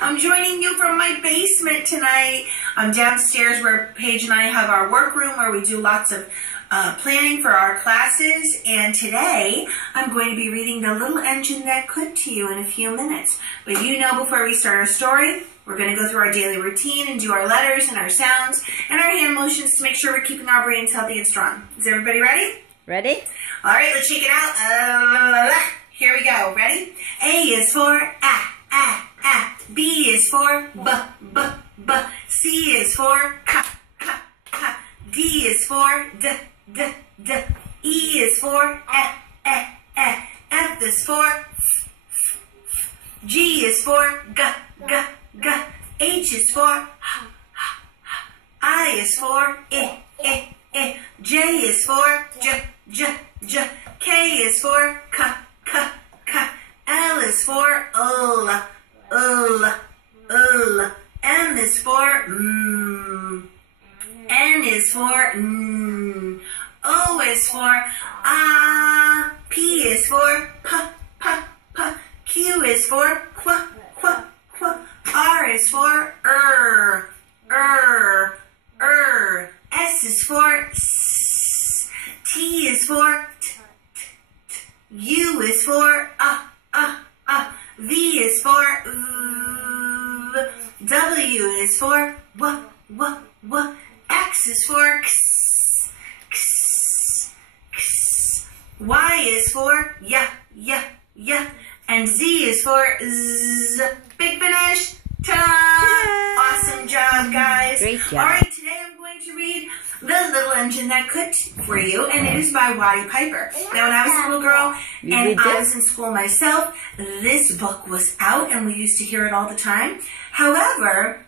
I'm joining you from my basement tonight. I'm downstairs where Paige and I have our workroom where we do lots of planning for our classes. And today I'm going to be reading The Little Engine That Could to you in a few minutes. But you know, before we start our story, we're going to go through our daily routine and do our letters and our sounds and our hand motions to make sure we're keeping our brains healthy and strong. Is everybody ready? Ready? All right, let's shake it out. Here we go. Ready? A is for a. B is for b. C is for k. D is for d. E is for e. F is for f. G is for g. H is for h. I is for I. J is for j. K is for k. L is for l. M is for N is for O is for P is for p. Q is for qu. R is for S is for s. T is for t. U is for V is for v. W is for w. X is for x. Y is for y. And Z is for z. Big finish. Ta-da! Awesome job, guys. Great job. All right, today I'm going to read The Little Engine That Could for you, and it is by Watty Piper. Now, when I was a little girl and I was in school myself, this book was out, and we used to hear it all the time. However,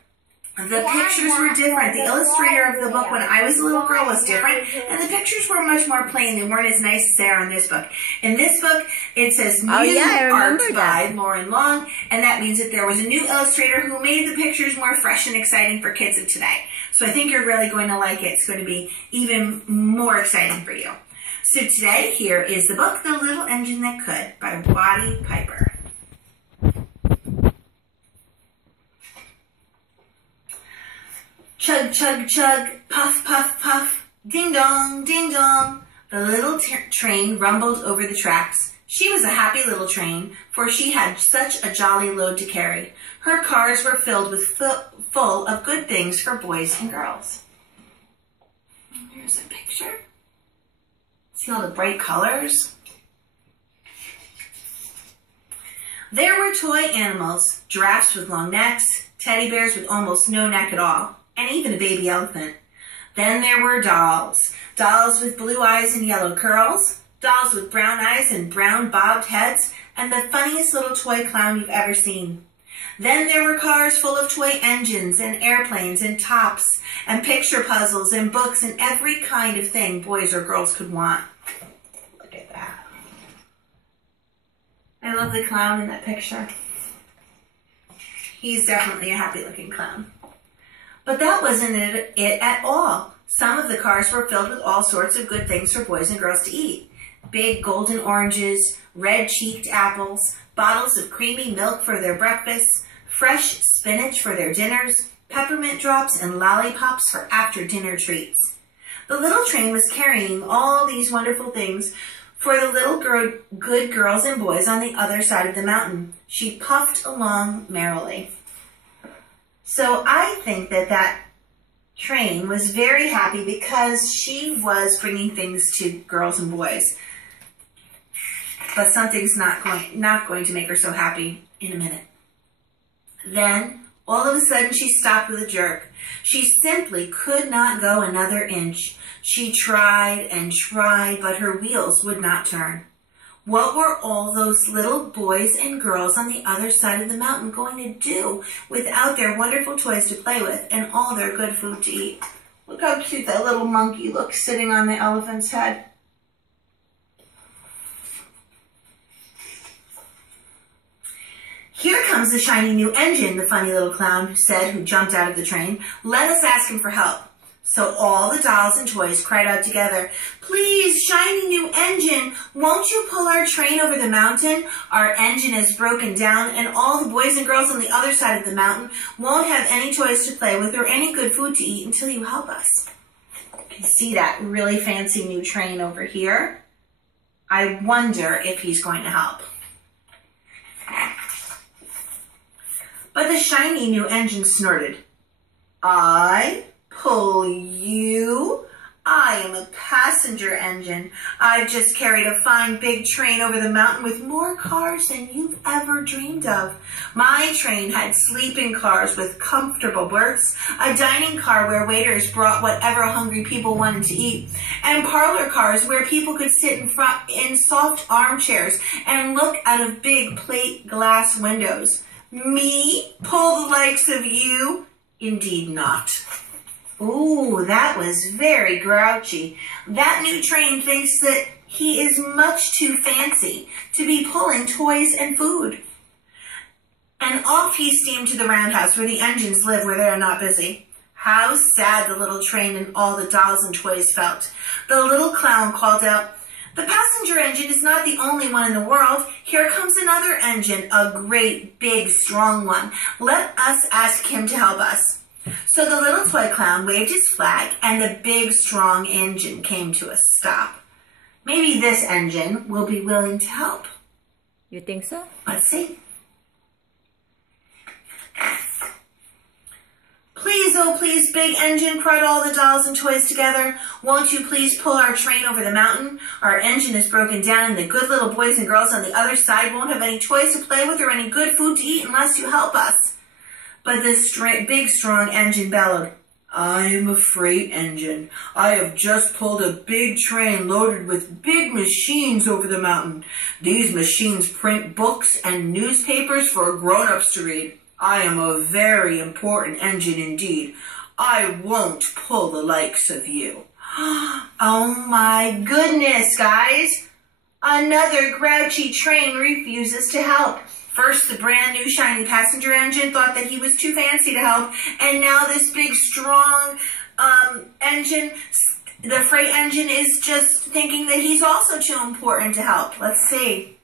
the pictures were different. The illustrator of the book when I was a little girl was different, and the pictures were much more plain. They weren't as nice as they are in this book. In this book, it says new art by Lauren Long, and that means that there was a new illustrator who made the pictures more fresh and exciting for kids of today. So I think you're really going to like it. It's going to be even more exciting for you. So today, here is the book, The Little Engine That Could, by Watty Piper. Chug, chug, chug, puff, puff, puff, ding dong, ding dong. The little train rumbled over the tracks. She was a happy little train, for she had such a jolly load to carry. Her cars were filled with full of good things for boys and girls. Here's a picture. See all the bright colors? There were toy animals, giraffes with long necks, teddy bears with almost no neck at all, and even a baby elephant. Then there were dolls. Dolls with blue eyes and yellow curls, dolls with brown eyes and brown bobbed heads, and the funniest little toy clown you've ever seen. Then there were cars full of toy engines and airplanes and tops and picture puzzles and books and every kind of thing boys or girls could want. Look at that. I love the clown in that picture. He's definitely a happy-looking clown. But that wasn't it at all. Some of the cars were filled with all sorts of good things for boys and girls to eat. Big golden oranges, red-cheeked apples, bottles of creamy milk for their breakfasts, fresh spinach for their dinners, peppermint drops, and lollipops for after-dinner treats. The little train was carrying all these wonderful things for the little good girls and boys on the other side of the mountain. She puffed along merrily. So I think that train was very happy because she was bringing things to girls and boys. But something's not going to make her so happy in a minute. Then, all of a sudden, she stopped with a jerk. She simply could not go another inch. She tried and tried, but her wheels would not turn. What were all those little boys and girls on the other side of the mountain going to do without their wonderful toys to play with and all their good food to eat? Look how cute that little monkey looks sitting on the elephant's head. Here comes the shiny new engine, the funny little clown said, who jumped out of the train. Let us ask him for help. So all the dolls and toys cried out together, "Please, shiny new engine, won't you pull our train over the mountain? Our engine is broken down and all the boys and girls on the other side of the mountain won't have any toys to play with or any good food to eat until you help us." You can see that really fancy new train over here. I wonder if he's going to help. But the shiny new engine snorted, "I pull you? I am a passenger engine. I've just carried a fine big train over the mountain with more cars than you've ever dreamed of. My train had sleeping cars with comfortable berths, a dining car where waiters brought whatever hungry people wanted to eat, and parlor cars where people could sit in soft armchairs and look out of big plate glass windows. Me pull the likes of you? Indeed not." Ooh, that was very grouchy. That new train thinks that he is much too fancy to be pulling toys and food. And off he steamed to the roundhouse where the engines live where they are not busy. How sad the little train and all the dolls and toys felt. The little clown called out, "The passenger engine is not the only one in the world. Here comes another engine, a great, big, strong one. Let us ask him to help us." So the little toy clown waved his flag and the big, strong engine came to a stop. Maybe this engine will be willing to help. You think so? Let's see. "Please, oh please, big engine," cried all the dolls and toys together. "Won't you please pull our train over the mountain? Our engine is broken down and the good little boys and girls on the other side won't have any toys to play with or any good food to eat unless you help us." But this big, strong engine bellowed, "I am a freight engine. I have just pulled a big train loaded with big machines over the mountain. These machines print books and newspapers for grown-ups to read. I am a very important engine indeed. I won't pull the likes of you." Oh my goodness, guys. Another grouchy train refuses to help. First, the brand new shiny passenger engine thought that he was too fancy to help, and now this big, strong engine, the freight engine, is just thinking that he's also too important to help. Let's see.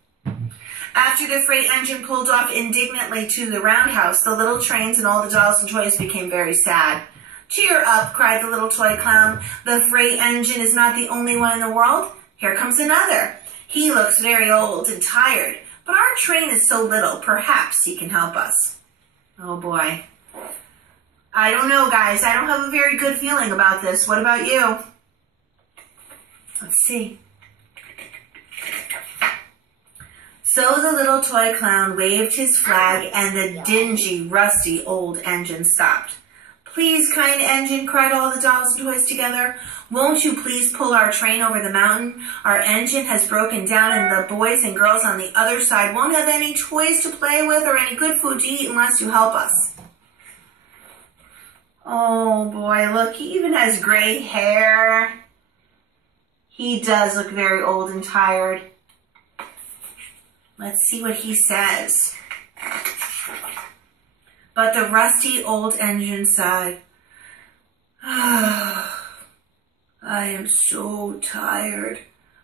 After the freight engine pulled off indignantly to the roundhouse, the little trains and all the dolls and toys became very sad. "Cheer up," cried the little toy clown. "The freight engine is not the only one in the world. Here comes another. He looks very old and tired. But our train is so little, perhaps he can help us." Oh boy. I don't know, guys. I don't have a very good feeling about this. What about you? Let's see. So the little toy clown waved his flag and the dingy, rusty old engine stopped. "Please, kind engine," cried all the dolls and toys together. "Won't you please pull our train over the mountain? Our engine has broken down and the boys and girls on the other side won't have any toys to play with or any good food to eat unless you help us." Oh boy, look, he even has gray hair. He does look very old and tired. Let's see what he says. But the rusty old engine sighed. "I am so tired.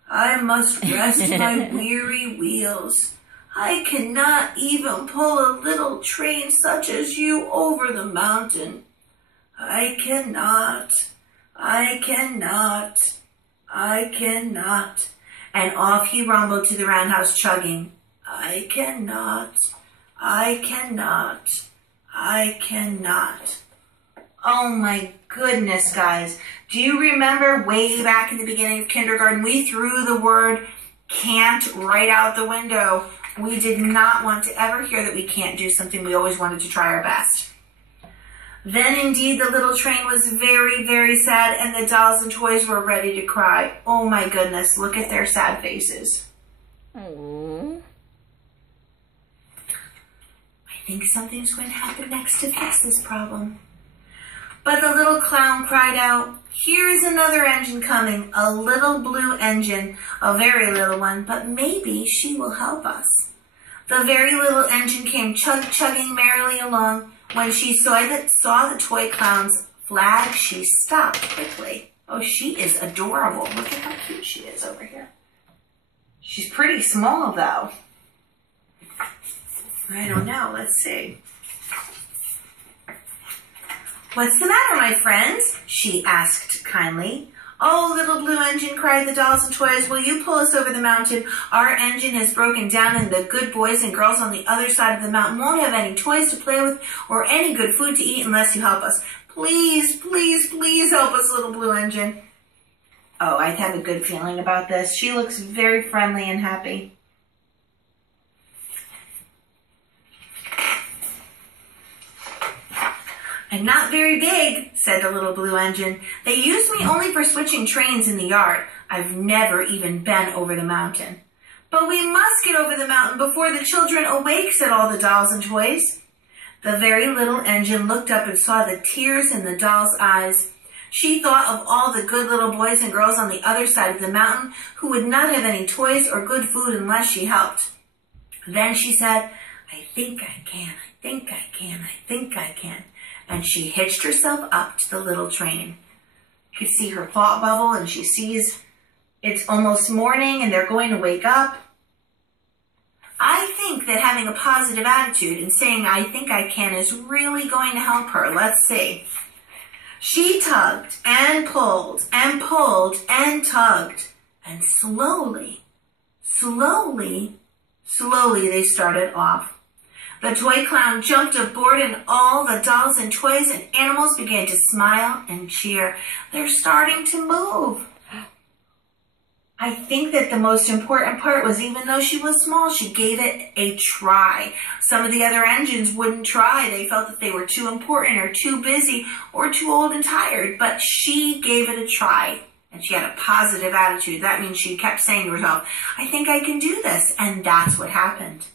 I must rest my weary wheels. I cannot even pull a little train such as you over the mountain. I cannot. And off he rumbled to the roundhouse chugging. I cannot. Oh my goodness, guys. Do you remember way back in the beginning of kindergarten, we threw the word can't right out the window. We did not want to ever hear that we can't do something. We always wanted to try our best. Then indeed the little train was very, very sad and the dolls and toys were ready to cry. Oh my goodness, look at their sad faces. Aww. I think something's going to happen next to fix this problem. But the little clown cried out, "Here is another engine coming, a little blue engine, a very little one, but maybe she will help us." The very little engine came chugging merrily along when she saw the toy clown's flag, she stopped quickly. Oh, she is adorable. Look at how cute she is over here. She's pretty small, though. I don't know. Let's see. "What's the matter, my friends?" she asked kindly. "Oh, little blue engine," cried the dolls and toys, "will you pull us over the mountain? Our engine has broken down and the good boys and girls on the other side of the mountain won't have any toys to play with or any good food to eat unless you help us. Please, please, please help us, little blue engine." Oh, I have a good feeling about this. She looks very friendly and happy. "I'm not very big," said the little blue engine. "They use me only for switching trains in the yard. I've never even been over the mountain." "But we must get over the mountain before the children awake," said all the dolls and toys. The very little engine looked up and saw the tears in the doll's eyes. She thought of all the good little boys and girls on the other side of the mountain who would not have any toys or good food unless she helped. Then she said, "I think I can, I think I can, I think I can." And she hitched herself up to the little train. You could see her thought bubble, and she sees it's almost morning and they're going to wake up. I think that having a positive attitude and saying, "I think I can," is really going to help her. Let's see. She tugged and pulled and pulled and tugged, and slowly, slowly, slowly they started off. The toy clown jumped aboard and all the dolls and toys and animals began to smile and cheer. They're starting to move. I think that the most important part was even though she was small, she gave it a try. Some of the other engines wouldn't try. They felt that they were too important or too busy or too old and tired, but she gave it a try. And she had a positive attitude. That means she kept saying to herself, "I think I can do this." And that's what happened.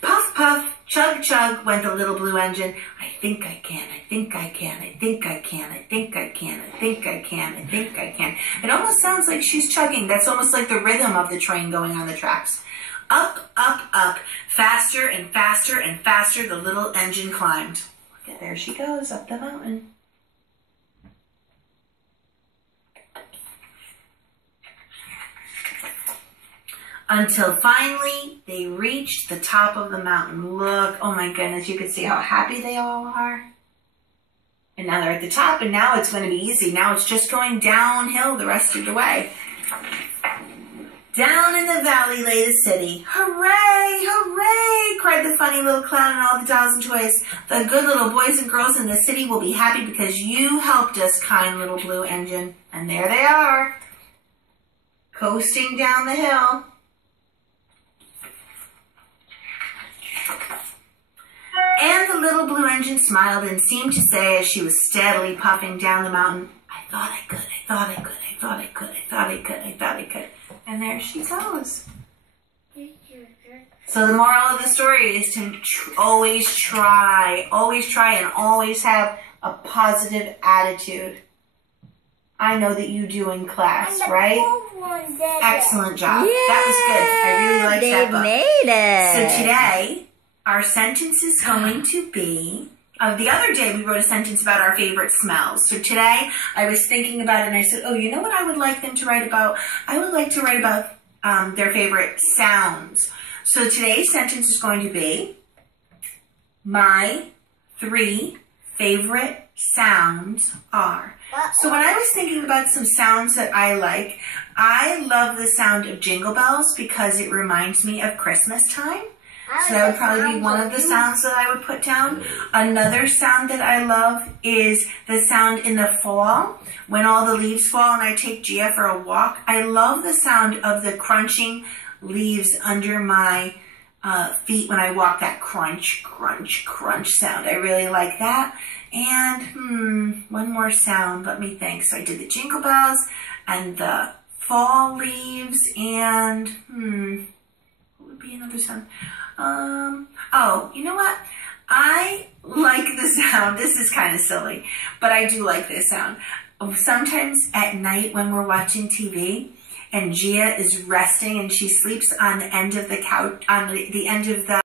Puff, puff, chug, chug went the little blue engine. "I think I can, I think I can, I think I can, I think I can, I think I can, I think I can." It almost sounds like she's chugging. That's almost like the rhythm of the train going on the tracks. Up, up, up, faster and faster and faster the little engine climbed. Look at, there she goes up the mountain. Until finally they reached the top of the mountain. Look, oh my goodness, you can see how happy they all are. And now they're at the top, and now it's going to be easy. Now it's just going downhill the rest of the way. Down in the valley lay the city. "Hooray, hooray," cried the funny little clown and all the dolls and toys. "The good little boys and girls in the city will be happy because you helped us, kind little blue engine." And there they are, coasting down the hill. And the little blue engine smiled and seemed to say as she was steadily puffing down the mountain, "I thought I could, I thought I could, I thought I could, I thought I could, I thought I could." And there she goes. So the moral of the story is to always try and always have a positive attitude. I know that you do in class, right? Excellent job. Yeah, that was good. I really liked that book. They made it. So today, our sentence is going to be, the other day we wrote a sentence about our favorite smells. So today I was thinking about it and I said, oh, you know what I would like them to write about? I would like to write about their favorite sounds. So today's sentence is going to be, my 3 favorite sounds are. So when I was thinking about some sounds that I like, I love the sound of jingle bells because it reminds me of Christmas time. So that would probably be one of the sounds that I would put down. Another sound that I love is the sound in the fall when all the leaves fall and I take Gia for a walk. I love the sound of the crunching leaves under my feet when I walk, that crunch, crunch, crunch sound. I really like that. And one more sound, let me think. So I did the jingle bells and the fall leaves and what would be another sound? Oh, you know what? I like the sound. This is kind of silly, but I do like this sound. Sometimes at night when we're watching TV and Gia is resting and she sleeps on the end of the couch, on the end of the